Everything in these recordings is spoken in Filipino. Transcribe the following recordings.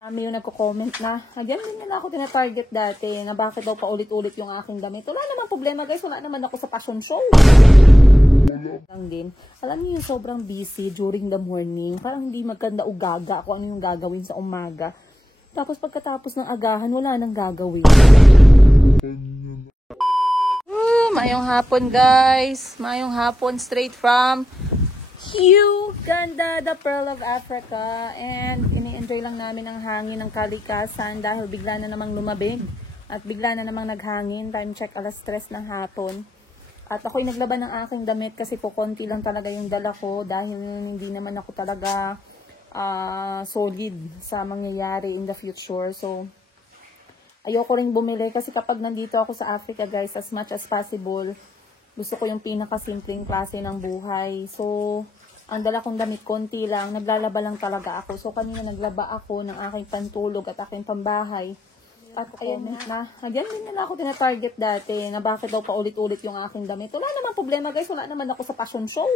Kami yung nagko-comment na, again, din na ako tina-target dati na bakit daw paulit-ulit yung aking damit. Wala naman problema guys, wala naman ako sa fashion show. Lang din. Alam niyo yung sobrang busy during the morning. Parang hindi maganda ugaga kung ano yung gagawin sa umaga. Tapos pagkatapos ng agahan, wala nang gagawin. Mayong hapon guys. Mayong hapon straight from Uganda, the Pearl of Africa. And ini-enjoy lang namin ang hangin ng kalikasan dahil bigla na namang lumabig at bigla na namang naghangin. Time check 3:00 ng hapon. At ako'y naglaban ng aking damit kasi po konti lang talaga yung dala ko dahil hindi naman ako talaga solid sa mangyayari in the future. So, ayoko rin bumili kasi kapag nandito ako sa Africa guys, as much as possible, gusto ko yung pinakasimpleng klase ng buhay. So, ang dala kong damit, konti lang. Naglalaba lang talaga ako. So, kanina naglaba ako ng aking pantulog at aking pambahay. At ayun na. Again, din na ako tina-target dati na bakit daw paulit-ulit yung aking damit. Wala naman problema guys. Wala naman ako sa fashion show.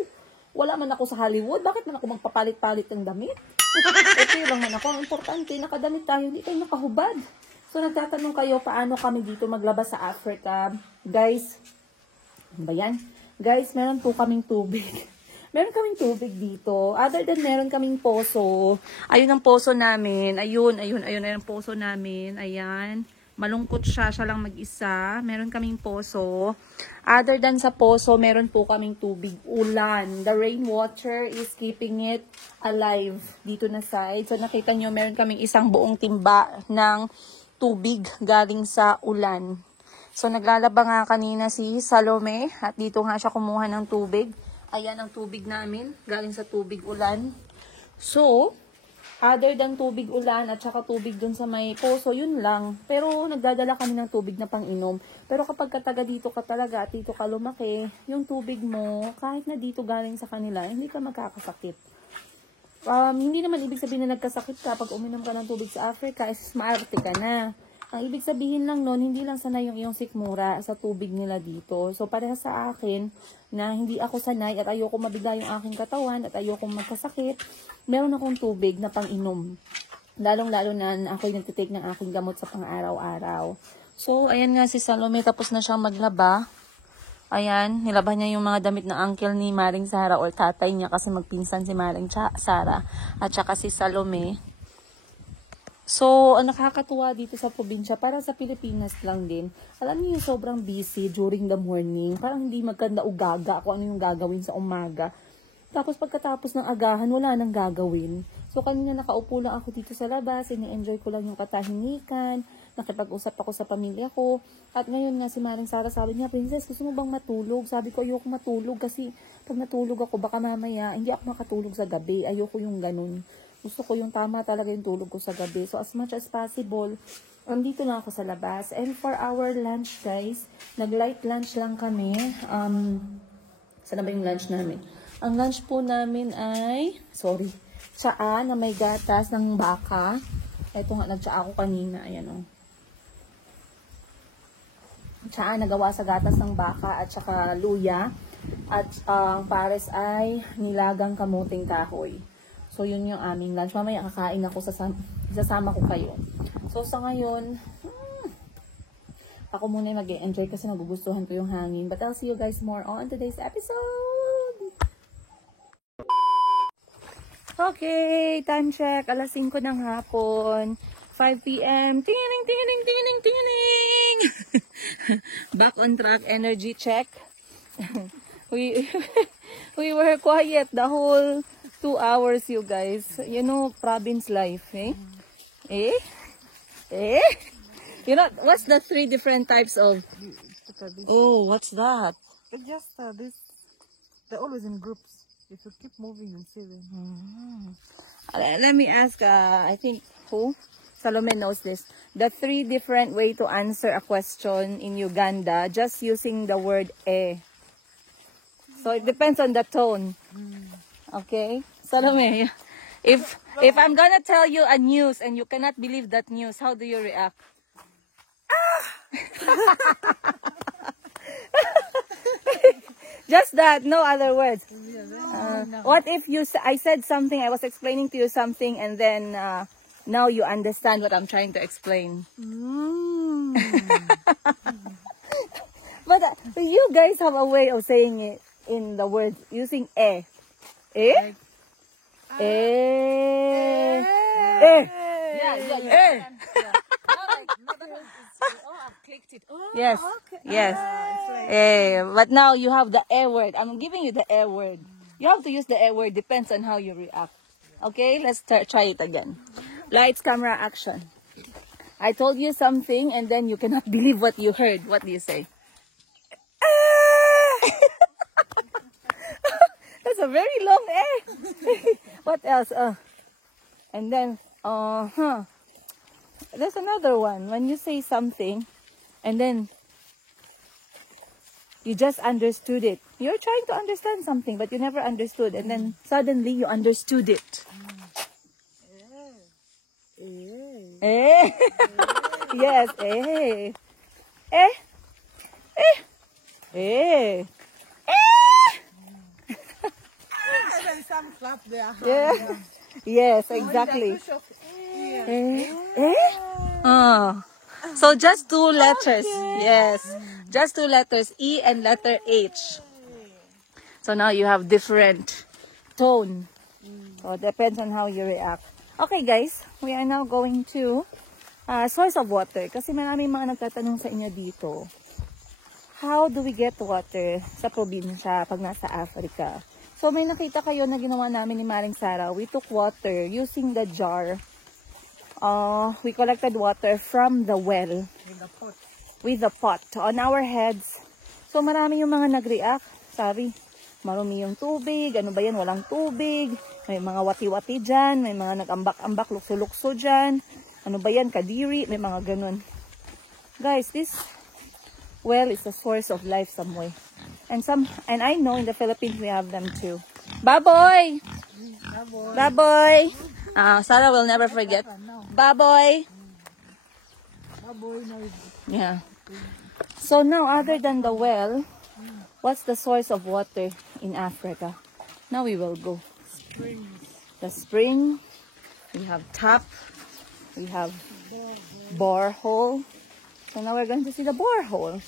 Wala man ako sa Hollywood. Bakit man ako magpapalit-palit ng damit? Okay lang man ako. Ang importante, nakadamit tayo. Hindi tayo nakahubad. So, nagtatanong kayo paano kami dito maglaba sa Africa. Guys, ano ba yan? Guys, meron po kaming tubig. Meron kaming tubig dito. Other than meron kaming poso. Ayun ang poso namin. Ayun ang poso namin. Ayan. Malungkot siya. Siya lang mag-isa. Meron kaming poso. Other than sa poso, meron po kaming tubig. Ulan. The rainwater is keeping it alive dito na side. So, nakita nyo, meron kaming isang buong timba ng tubig galing sa ulan. So, naglalaba nga kanina si Salome at dito nga siya kumuha ng tubig. Ayan ang tubig namin, galing sa tubig ulan. So, other than tubig ulan at saka tubig dun sa may poso, yun lang. Pero, nagdadala kami ng tubig na pang-inom. Pero kapag kataga dito ka talaga at dito ka lumaki, yung tubig mo, kahit na dito galing sa kanila, hindi ka magkakasakit. Hindi naman ibig sabihin na nagkasakit ka pag uminom ka ng tubig sa Africa, is maarte ka na. Ang ibig sabihin lang nun, hindi lang sanay yung iyong sikmura sa tubig nila dito. So, parehas sa akin na hindi ako sanay at ayoko mabigla yung aking katawan at ayoko magkasakit, meron akong tubig na pang-inom. Lalong-lalo na ako'y nagtitake ng aking gamot sa pang-araw-araw. So, ayan nga si Salome, tapos na siyang maglaba. Ayan, nilaba niya yung mga damit na uncle ni Maring Sara or tatay niya kasi magpinsan si Maring Sara at saka si Salome. So, ang nakakatuwa dito sa probinsya, para sa Pilipinas lang din, alam niyo yung sobrang busy during the morning. Parang hindi maganda ugaga kung ano yung gagawin sa umaga. Tapos pagkatapos ng agahan, wala nang gagawin. So, kanina nakaupo lang ako dito sa labas, ini-enjoy ko lang yung katahimikan, nakipag-usap ako sa pamilya ko. At ngayon nga si Maring Sara sabi niya, Princess, gusto mo bang matulog? Sabi ko, ayoko matulog kasi pag natulog ako, baka mamaya, hindi ako makatulog sa gabi. Ayoko yung ganun. Gusto ko yung tama talaga yung tulog ko sa gabi. So, as much as possible, andito lang ako sa labas. And for our lunch, guys, nag-light lunch lang kami. Saan na ba yung lunch namin? Ang lunch po namin ay, tsaa na may gatas ng baka. Ito nga, nagtsaa ako kanina. Ayan o. Tsaa na gawa sa gatas ng baka at saka luya. At ang pares ay nilagang kamuting kahoy. So, yun yung aming lunch. Mamaya kakain ako, sasama ko kayo. So, sa ngayon, ako muna mag-enjoy kasi nagugustuhan ko yung hangin. But I'll see you guys more on today's episode. Okay, time check. 5:00 ng hapon. 5 p.m. Tining. Back on track, energy check. we were quiet the whole 2 hours, you guys. You know, province life, eh? You know, what's the 3 different types of... Oh, what's that? It's just this. They're always in groups. If you keep moving, you'll see them. Let me ask, I think, who? Salome knows this. The 3 different way to answer a question in Uganda, just using the word eh. So, it depends on the tone. Okay? Salome, if I'm gonna tell you a news and you cannot believe that news, how do you react? Just that, no other words. What if I said something, I was explaining to you something, and then Now you understand what I'm trying to explain. But you guys have a way of saying it in the words using eh. Eh? Eh. Eh. Eh. Yes. Yes. Eh. But now you have the A word. I'm giving you the A word. You have to use the A word. Depends on how you react. Okay, let's try it again. Lights, camera, action. I told you something and then you cannot believe what you heard. What do you say? That's a very long eh. What else? And then, there's another one. When you say something and then you just understood it. You're trying to understand something, but you never understood. And then suddenly you understood it. Eh. Yes, eh. Eh. Eh. Eh. Some clap there. Yeah. Yes, exactly. Eh. Eh. So just two letters. Yes. Just two letters, E and letter H. So now you have different tone. So it depends on how you react. Okay guys, we are now going to source of water. Kasi maraming mga nagtatanong sa inyo dito. How do we get water sa probinsya pag nasa Africa? So may nakita kayo na ginawa namin ni Maring Sara. We took water using the jar. We collected water from the well. With the pot on our heads. So marami yung mga nag-react. Sabi, marumi yung tubig. Ano ba yan? Walang tubig. May mga wati-wati dyan. May mga nag-ambak-ambak, lukso-lukso dyan. Ano ba yan? Kadiri. May mga ganun. Guys, this well is a source of life some way. And I know in the Philippines we have them too. Baboy! Baboy! Sarah will never forget. Baboy! Yeah. So now, other than the well, what's the source of water in Africa? Now we will go. The spring. We have tap. We have borehole. So now we're going to see the borehole.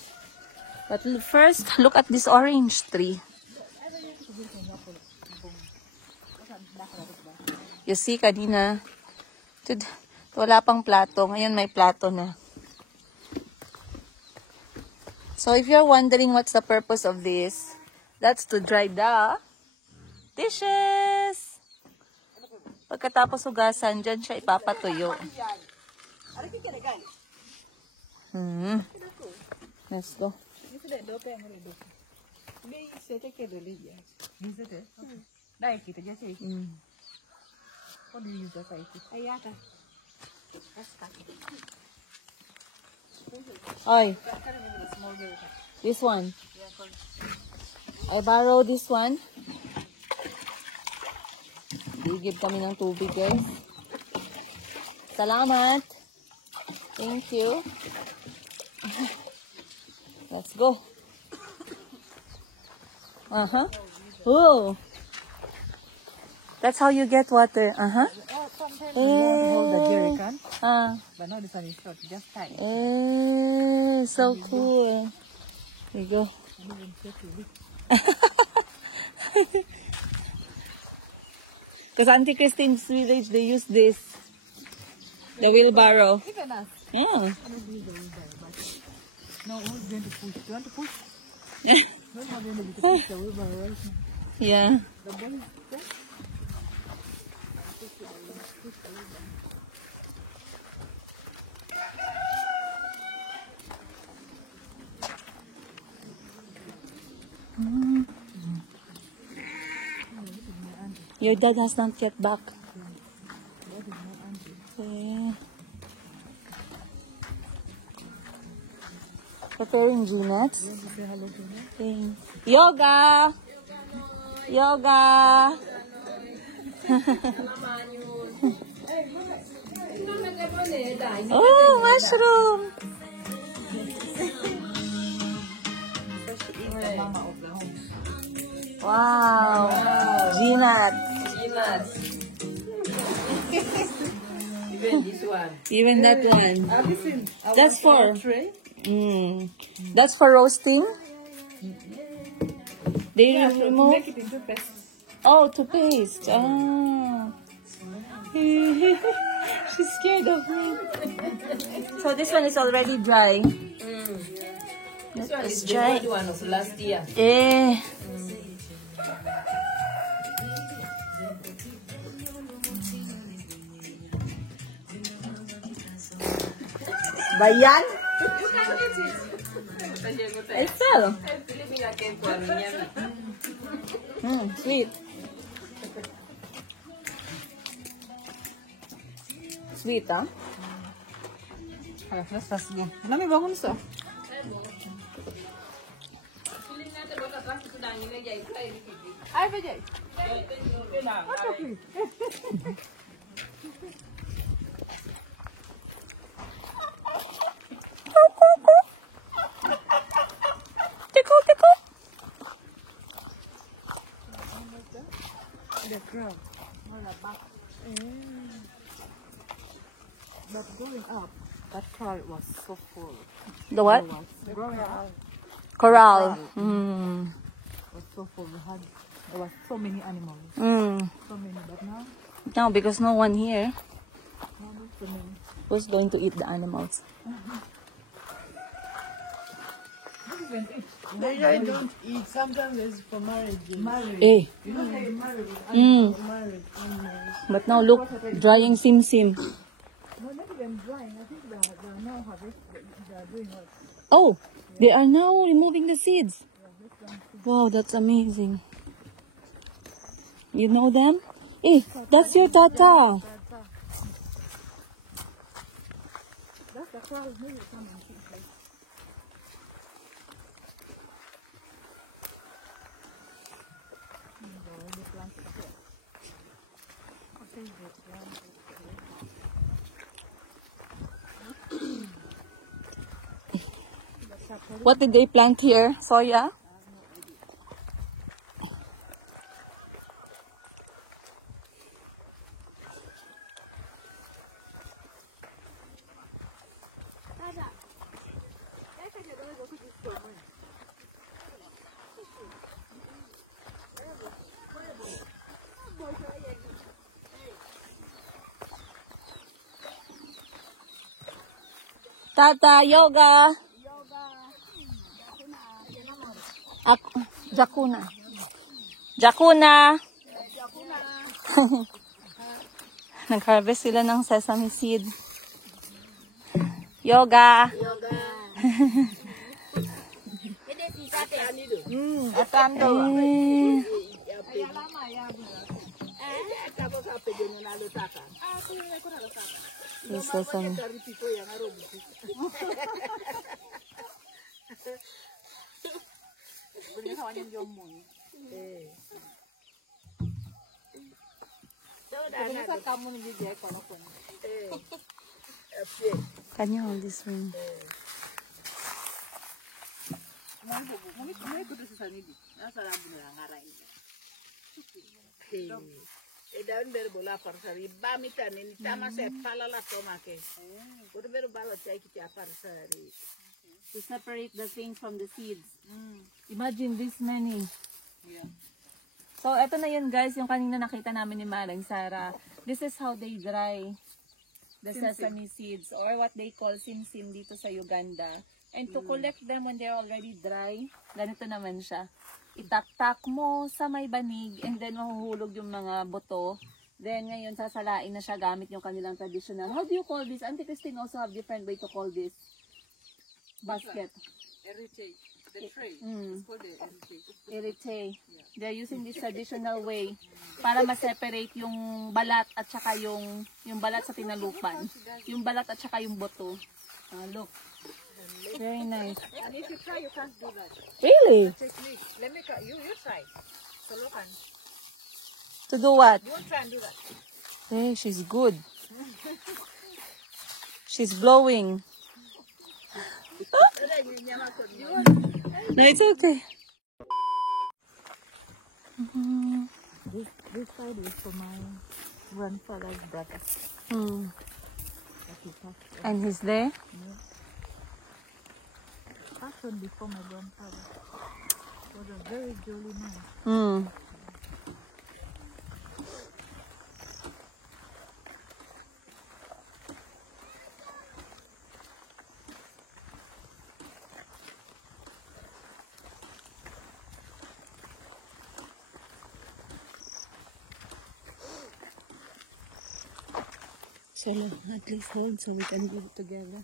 But first, look at this orange tree. You see, kanina, wala pang plato. Ngayon may plato na. So if you're wondering what's the purpose of this, that's to dry the dishes. Pagkatapos hugasan, dyan siya ipapatuyo. Let's go. What do you use that Ayata. Oy. This one. I borrow this one. Bigib kami ng tubig, guys. Salamat. Thank you. Let's go. Oh. That's how you get water. Hold the jerrycan. But now this one is short. Just tie it. So cool. There you go. Because Auntie Christine's village, they use this. The wheelbarrow. Even us. Yeah. No, who's going to push? You want to push? No, not going to push the wheelbarrow right now. Yeah. The ball is there. Your dad has not yet back. Okay. Preparing G-nuts. Okay. Yoga! Yoga! Oh, mushroom! Wow! G-nuts! this one. Even that one. Listen, That's for tray. That's for roasting. They remove. Make it into paste. Oh, to paste. Ah. She's scared of me. So this one is already dry. This one It's is the dry. good one of last year. Eh. Bayan? It's all. Sweet. Sweet, ah? Alas niya. Ano may bangon sa? Ay, bajay. Tickle, tickle. The crowd. Wala back. But going up, that crowd was so full. The what? Growing up Coral. was so full. There was so many animals. So many, but now, No, because no one here. not so many. Who's going to eat the animals? They don't eat. Sometimes it's for marriage. Marriage. Eh. You know they married. For marriage. But now look, drying sim-sim. No, not even drying. I think they're now they're doing what? Oh, they are now removing the seeds. Wow, that's amazing. You know them? Eh, that's your tata. That's the crowd. Maybe come and see. What did they plant here? Soya? Tata, yoga. Ako, Jakuna. Jakuna. Nag-harvest sila ng sesame seed. Yoga. Atando. Eh. Yung sesame. Can you hold this one? Daun ber bola parsari ba mitane ni tama se pala la tomake. Kudu ber bala chai kiti parsari. To separate the things from the seeds. Imagine this many. Yeah. So, eto na yun guys, yung kanina nakita namin ni Maring Sara. This is how they dry the sesame seeds or what they call sim-sim dito sa Uganda. And to collect them when they're already dry, ganito naman siya. Itaktak mo sa may banig and then mahuhulog yung mga buto. Then ngayon sasalain na siya gamit yung kanilang traditional. How do you call this? Auntie Christine also have different way to call this basket. Erite. The tray. Mm. It's called the erite. Irite. They're using this traditional way para ma-separate yung balat at saka yung balat sa tinalupan. Yung balat at saka yung buto. Look. Very nice. And if you try, you can't do that. Really? Technique. Let me try. You try. So look and To do what? you won't try and do that. Hey, she's good. She's blowing. No, it's okay. This side is for my grandfather's brother. And he's there? Passed before my grandfather. Was a very jolly man. Hmm. So at least hold so we can do it together.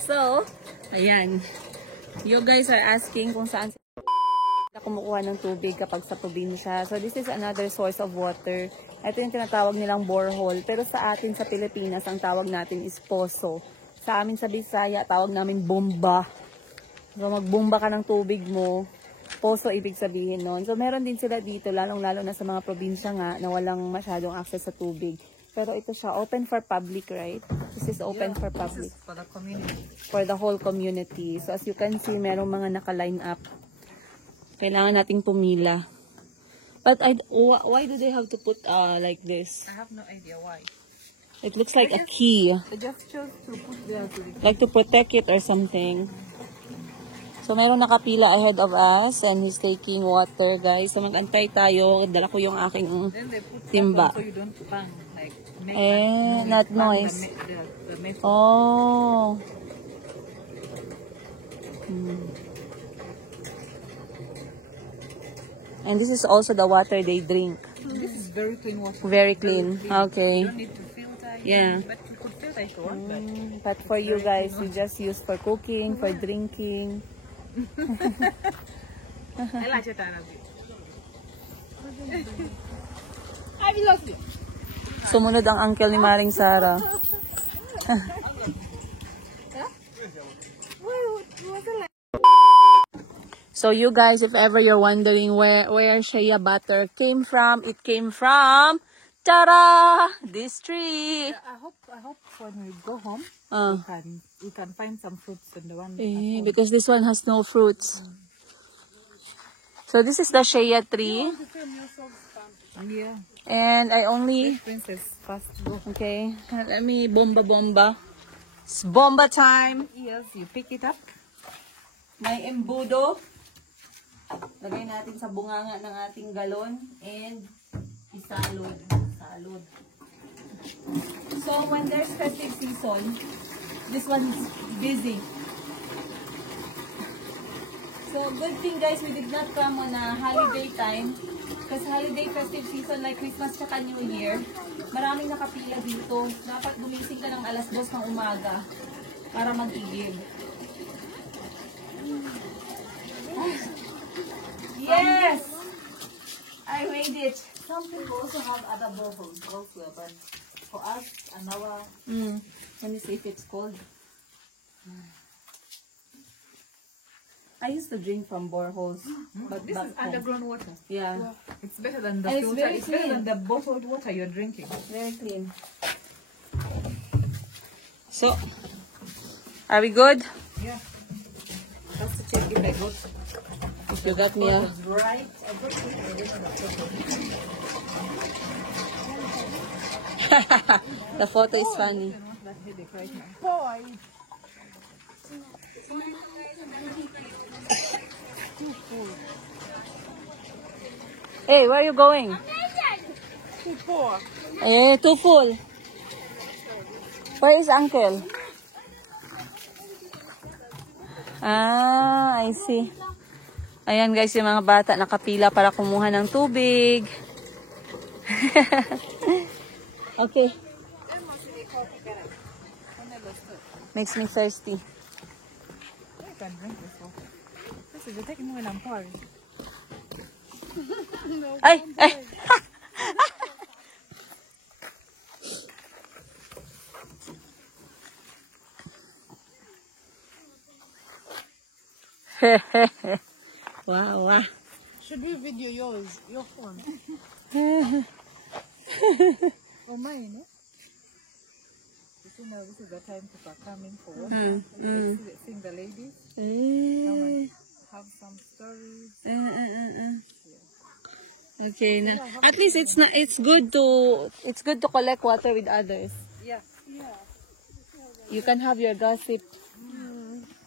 So, ayan. You guys are asking kung saan sila kumukuha ng tubig kapag sa probinsya. So, this is another source of water. Ito yung tinatawag nilang borehole. Pero sa atin sa Pilipinas, ang tawag natin is poso. Sa amin sa Bisaya, tawag namin bomba. So, magbomba ka ng tubig mo. Poso ibig sabihin nun. So, meron din sila dito, lalong-lalo na sa mga probinsya nga, na walang masyadong access sa tubig. Pero ito siya, open for public, right? This is open for public. This is for the community. For the whole community. So, as you can see, merong mga naka-line up. Kailangan nating pumila. But, why do they have to put like this? I have no idea why. It looks like a key. They just chose to put there to Like to protect it or something. So, meron nakapila ahead of us and he's taking water, guys. So, mag-antay tayo. Dala ko yung aking then they put timba. so you don't bang, like make Not bang noise. the metal. Oh. And this is also the water they drink. This is very clean water. Very clean. Okay. You don't need to filter it, Yeah. but you could filter if you want, but But for you guys, you just use for cooking, for drinking. I like it. I love you. Sumunod ang uncle ni Maring Sara. So you guys, if ever you're wondering where shea butter came from, it came from, ta-da! This tree. I hope when we go home, we can find some fruits in the one. Because this one has no fruits. So this is the shea tree. Yeah. And I only... Princess, fast go. Okay, let me bomba. It's bomba time. Yes, you pick it up. May embudo. Lagay natin sa bunganga ng ating galon. And isalod. Salod. So, when there's festive season, this one's busy. So, good thing guys, we did not come on a holiday time. Kasi holiday festive season like Christmas tsaka New Year, maraming nakapila dito. Dapat gumising ka ng alas 2 ng umaga para mag-igib. Yes! I made it. Some people also have other boreholes also, but for us and our... Let me see if it's cold. I used to drink from boreholes. But This is underground water. Yeah, It's better than the And it's filter. very It's better clean. than the bottled water you're drinking. very clean. So, are we good? Yeah. Just to check if I got If you got me a... it right. I got it. I don't know the photo. The photo is funny. That's headache right now. Boy! Hey, where are you going? Too poor. Eh, too full. Where is uncle? Ah, I see. Ayan guys, yung mga bata nakapila para kumuha ng tubig. Okay. Makes me thirsty. I can drink this water. Kasi you're taking mo ng par. Ay! Ay! Wow, wow. Should we video yours? Your phone? Or mine, eh? You see now, this is the time people are coming for work. Seeing the ladies. Come and have some stories. Okay, at least it's good to collect water with others. Yeah. You can have your gossip.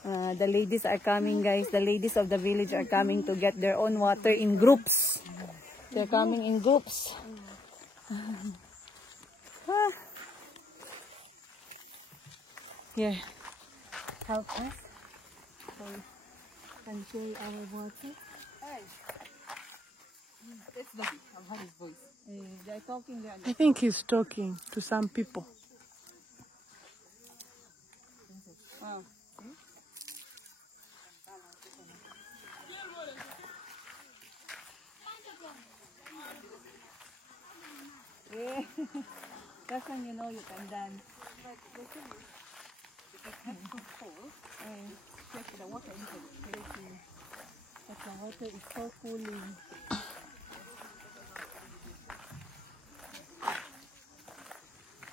The ladies are coming, guys. The ladies of the village are coming to get their own water in groups. They're coming in groups. Here, help us so we can carry our water. It's the, I've heard his voice. They're talking there. I think he's talking to some people. Wow. That's when you know you can dance. Check the water intake. But the water is so cooling.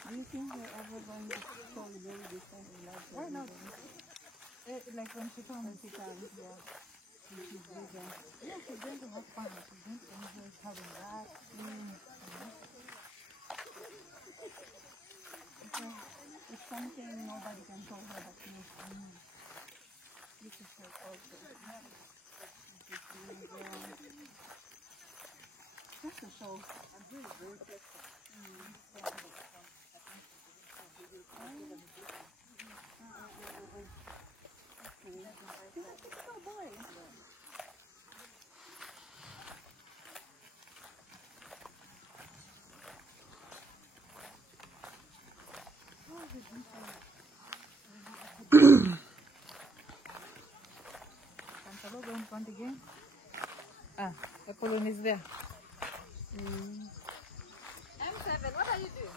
Do you think we're ever going to show very different in life? Why not? Like when she comes, Yeah. she's bigger. Yeah, she's going to have fun. She's going to enjoy having that. It's something nobody can show her but me. This is her also. Just to show. I'm really very flexible. Pantalo going front again. Ah, Apollon is there. M7, what are you doing?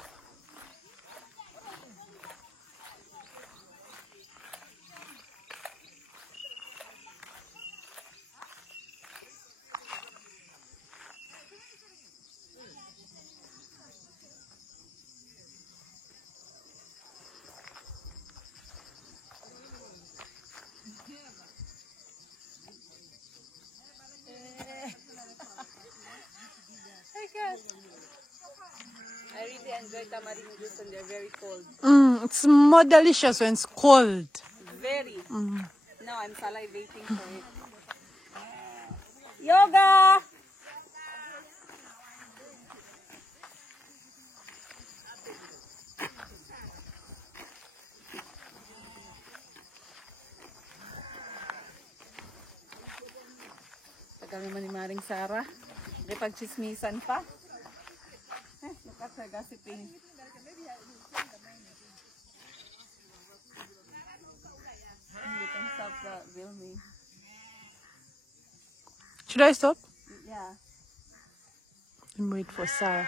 I really enjoy tamarind juice and they're very cold. It's more delicious when it's cold. Very. Now I'm salivating for it. Yoga! Tagal naman ni Maring Sara. May pagchismisan pa. Look at her gossiping. You can stop filming. Should I stop? Yeah. Let me wait for Sarah.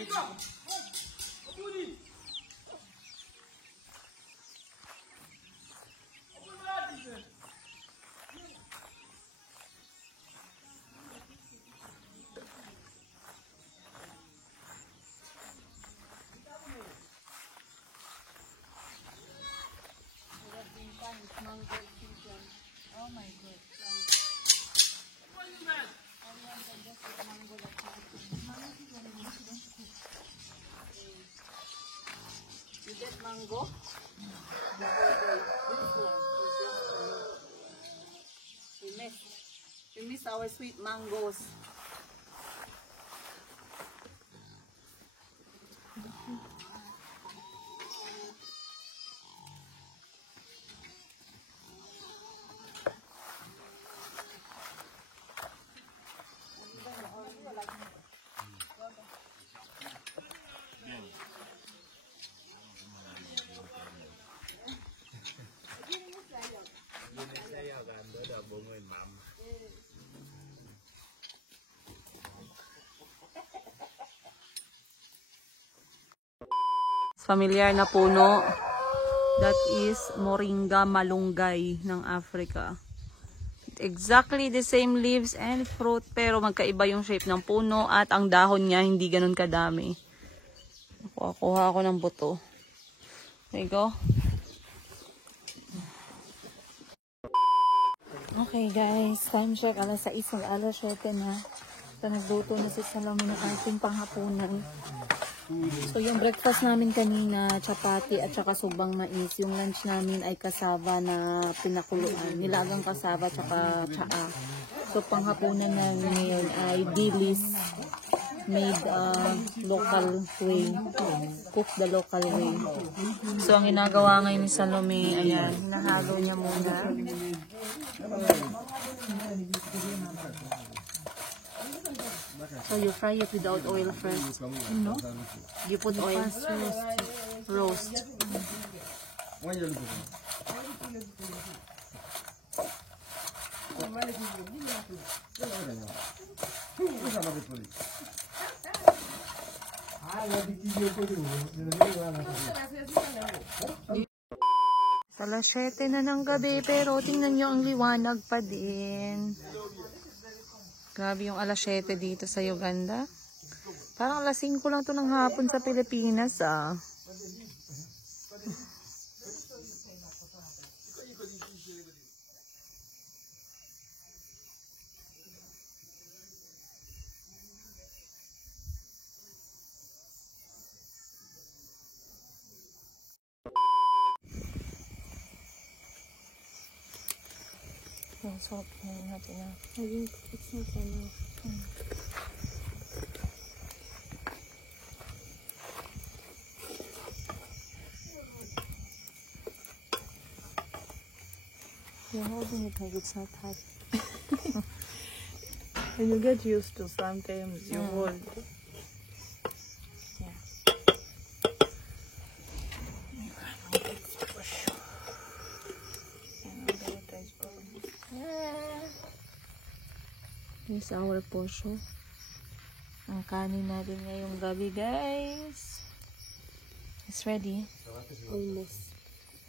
You get mango? We miss our sweet mangoes. Familiar na puno. That is Moringa malunggay ng Africa. Exactly the same leaves and fruit pero magkaiba yung shape ng puno at ang dahon niya hindi ganun kadami. Kuha ako ng buto. There you go. Okay guys, time check. Alas 6 o alas 7 na. So nagluto na si Salome ng ating panghapunan. So yung breakfast namin kanina, chapati at saka subang mais. Yung lunch namin ay kasava na pinakuluan. Nilagang kasava at saka tsaa. So panghapunan namin ngayon ay dilis made local way. Cook the local way. So ang ginagawa ngayon ni Salome, ayan, hinahalo niya muna. So you fry it without oil first. No? You put oil. Roast. Alas 7 na ng gabi pero tingnan nyo ang liwanag pa din. Grabe yung alas 7 dito sa Uganda. Parang alas 5 lang to ng hapon sa Pilipinas ah. So, natin na. I think it's not enough. You're holding it like it's not hot. When you get used to sometimes you hold. Yeah. This is our posho. Ang kanin natin ngayong gabi, guys. It's ready. Almost.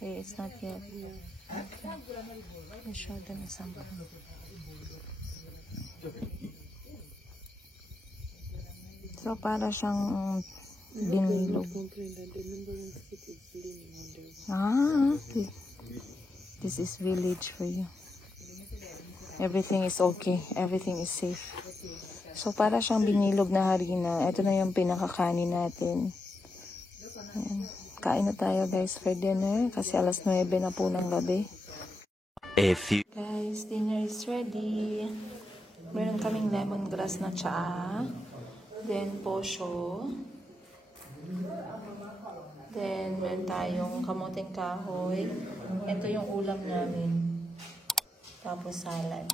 Okay, it's not yet. Okay. Let's show them something. So, para siyang binilog. Ah, this is village for you. Everything is okay. Everything is safe. So, para siyang binilog na harina. Ito na yung pinakakanin natin. Ayan. Kain na tayo guys for dinner. Kasi alas 9 na po ng gabi. Guys, dinner is ready. Meron kaming lemongrass na tsaa. Then, posho. Then, meron tayong kamoteng kahoy. Ito yung ulam namin. Tapos salad.